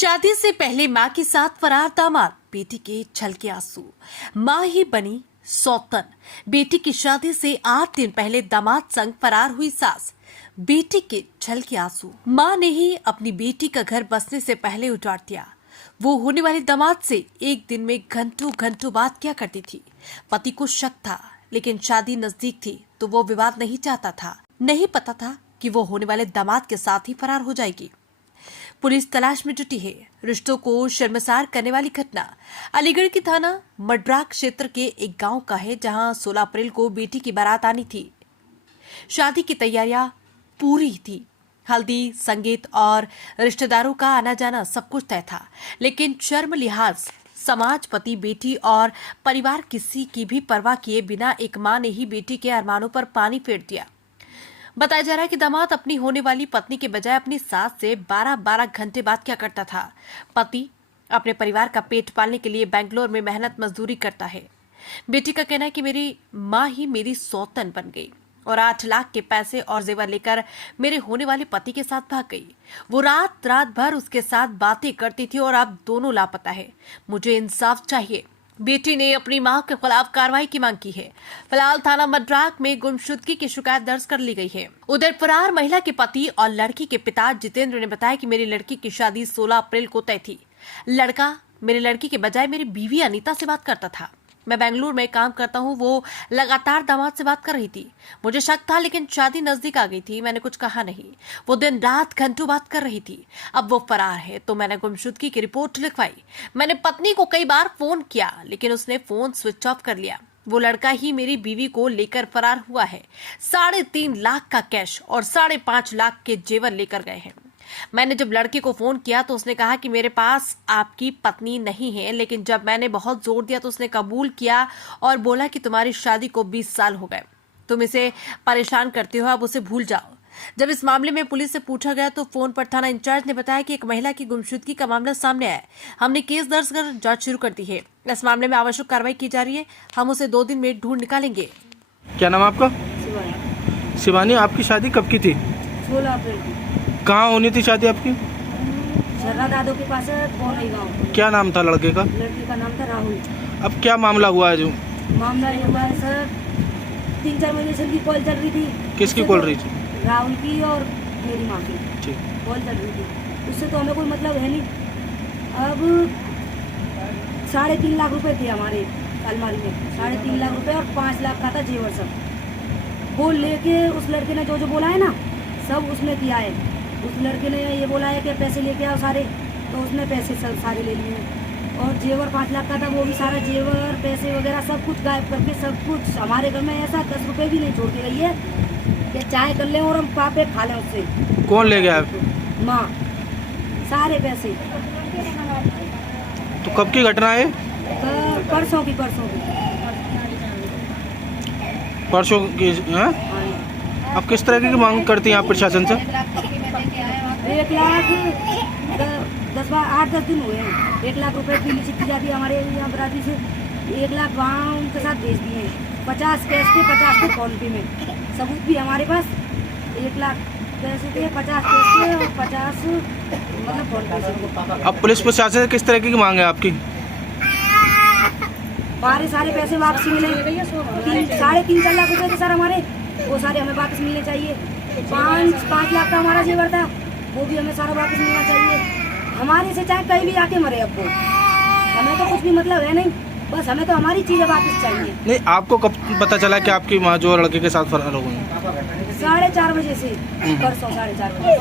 शादी से पहले मां के साथ फरार दामाद, बेटी के छलके आंसू। मां ही बनी सौतन। बेटी की शादी से 8 दिन पहले दामाद संग फरार हुई सास, बेटी के छलके आंसू। मां ने ही अपनी बेटी का घर बसने से पहले उजाड़ दिया। वो होने वाले दामाद से एक दिन में घंटों घंटों बात किया करती थी। पति को शक था, लेकिन शादी नजदीक थी तो वो विवाद नहीं चाहता था। नहीं पता था कि वो होने वाले दामाद के साथ ही फरार हो जाएगी। पुलिस तलाश में जुटी है। रिश्तों को शर्मसार करने वाली घटना अलीगढ़ की थाना मड्राक क्षेत्र के एक गांव का है, जहां 16 अप्रैल को बेटी की बारात आनी थी। शादी की तैयारियां पूरी थी। हल्दी, संगीत और रिश्तेदारों का आना जाना सब कुछ तय था, लेकिन शर्म लिहाज समाज, पति, बेटी और परिवार किसी की भी परवाह किए बिना एक मां ने ही बेटी के अरमानों पर पानी फेर दिया। बताया जा रहा है कि दामाद अपनी होने वाली पत्नी के बजाय अपनी सास से 12-12 घंटे बात किया करता था। पति अपने परिवार का पेट पालने के लिए बेंगलोर में मेहनत मजदूरी करता है। बेटी का कहना है कि मेरी मां ही मेरी सौतन बन गई और 8 लाख के पैसे और जेवर लेकर मेरे होने वाले पति के साथ भाग गई। वो रात भर उसके साथ बातें करती थी और अब दोनों लापता है। मुझे इंसाफ चाहिए। बेटी ने अपनी मां के खिलाफ कार्रवाई की मांग की है। फिलहाल थाना मड्राक में गुमशुदगी की शिकायत दर्ज कर ली गई है। उधर फरार महिला के पति और लड़की के पिता जितेंद्र ने बताया कि मेरी लड़की की शादी 16 अप्रैल को तय थी। लड़का मेरी लड़की के बजाय मेरी बीवी अनीता से बात करता था। मैं बेंगलुरु में काम करता हूँ। वो लगातार दामाद से बात कर रही थी। मुझे शक था, लेकिन शादी नजदीक आ गई थी। मैंने कुछ कहा नहीं। वो दिन रात घंटों बात कर रही थी। अब वो फरार है तो मैंने गुमशुदगी की रिपोर्ट लिखवाई। मैंने पत्नी को कई बार फोन किया, लेकिन उसने फोन स्विच ऑफ कर लिया। वो लड़का ही मेरी बीवी को लेकर फरार हुआ है। 3.5 लाख का कैश और 5.5 लाख के जेवर लेकर गए हैं। मैंने जब लड़के को फोन किया तो उसने कहा कि मेरे पास आपकी पत्नी नहीं है, लेकिन जब मैंने बहुत जोर दिया तो उसने कबूल किया और बोला कि तुम्हारी शादी को 20 साल हो गए, तुम इसे परेशान करते हो, अब उसे भूल जाओ। जब इस मामले में पुलिस से पूछा गया तो फोन पर थाना इंचार्ज ने बताया कि एक महिला की गुमशुदगी का मामला सामने आया है। हमने केस दर्ज कर जांच शुरू कर दी है। इस मामले में आवश्यक कार्रवाई की जा रही है। हम उसे 2 दिन में ढूंढ निकालेंगे। क्या नाम आपका? शिवानी। आपकी शादी कब की थी? 16 अप्रैल की। कहाँ होनी थी शादी आपकी? शर्रा दादो के पास पौनी गाँव। क्या नाम था लड़के का? लड़के का नाम था राहुल। अब क्या मामला हुआ है? जो मामला ये हुआ है सर, 3-4 महीने से उनकी कॉल चल रही थी। किसकी कॉल रही थी? राहुल की और मेरी माँ की ठीक। कॉल चल रही थी। उससे तो हमें कोई मतलब है नहीं। अब 3.5 लाख रुपए थे हमारे अलमारी में। 3.5 लाख रुपए और 5 लाख का था जेवर सब। वो लेके उस लड़के ने जो बोला है ना, सब उसने किया है। उस लड़के ने ये बोला है कि पैसे लेके आओ सारे, तो उसने पैसे सब सारे ले लिए। और जेवर 5 लाख का था, वो भी सारा जेवर, पैसे वगैरह सब कुछ गायब करके, सब कुछ हमारे घर में ऐसा 10 रुपए भी नहीं छोड़ के गई है कि चाय कर लें और हम पापे खा लें उससे। कौन ले गया? माँ। सारे पैसे। तो कब की घटना है? परसों की। परसों की। हाँ? अब किस तरह की मांग करती हैं आप प्रशासन से? 1 लाख 8-10 दिन हुए हैं। 1 लाख रुपए की लिखी जाती है हमारे यहाँ बराती से। 1 लाख वहाँ उनके साथ भेज दिए हैं। 50 कैश थे, 50 थे फोन पे में। सबूत भी हमारे पास। 1 लाख पैसे थे, 50 कैश थे और 50 मतलब फोन पे से। अब पुलिस प्रशासन से किस तरह की मांग है आपकी? हमारे सारे पैसे वापसी मिले। 3.5-4 लाख रुपए थे सर हमारे, वो सारे हमें वापस मिलने चाहिए। 5 लाख का हमारा जेवर था, वो भी हमें सारा वापस मिलना चाहिए। हमारे से चाहे कहीं भी आके मरे, अब वो हमें तो कुछ भी मतलब है नहीं। बस हमें तो हमारी चीजें वापस चाहिए। नहीं, आपको कब पता चला कि आपकी माँ जो लड़के के साथ फरार हो गई? 4:30 बजे से। परसों 4:30 बजे।